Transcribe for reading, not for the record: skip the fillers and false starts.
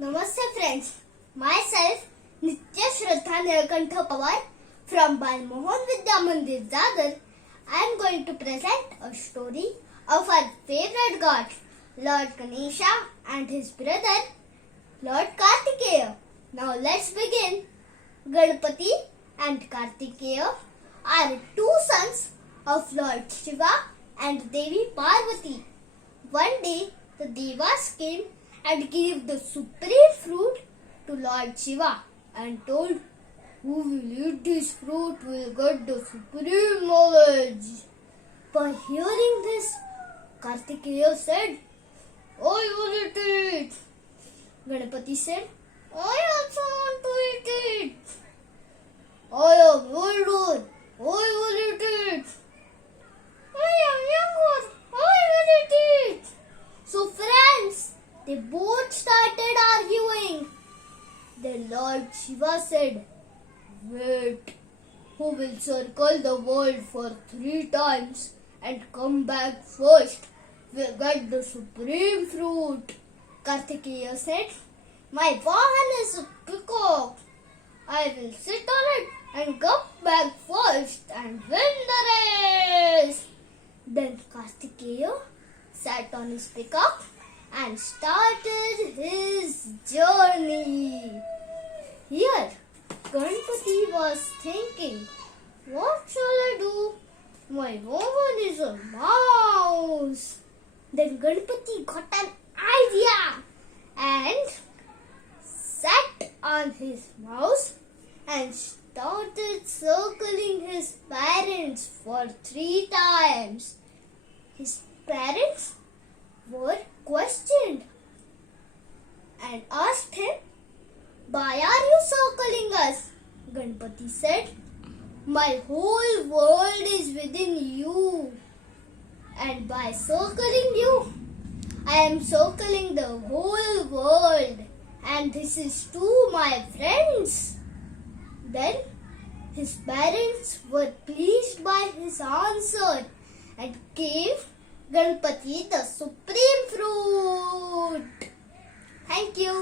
Namaste friends, myself NITYA PAWAR from Balmohan Vidya Mandir Dadar. I am going to present a story of our favorite god, Lord Ganesha and his brother, Lord Kartikey. Now let's begin. Ganpati and Kartikey are two sons of Lord Shiva and Devi Parvati. One day the Devas came and gave the supreme fruit to Lord Shiva and told, "Who will eat this fruit will get the supreme knowledge." By hearing this, Kartikey said, "I will eat it." Ganpati said, "I also want to eat it." "I am older, I will eat it." "I am younger, I will eat it." So friends, they both started arguing. Then Lord Shiva said, "Wait, who will circle the world for 3 times and come back first will get the supreme fruit." Kartikey said, "My Vahan is a peacock. I will sit on it and come back first and win the race." Then Kartikey sat on his peacock and started his journey. Here, Ganpati was thinking, "What shall I do? My woman is a mouse." Then Ganpati got an idea and sat on his mouse and started circling his parents for 3 times. His parents were questioned and asked him, "Why are you circling us?" Ganpati said, "My whole world is within you, and by circling you, I am circling the whole world, and this is to my friends." Then his parents were pleased by his answer and gave Ganpati the supreme fruit. Thank you.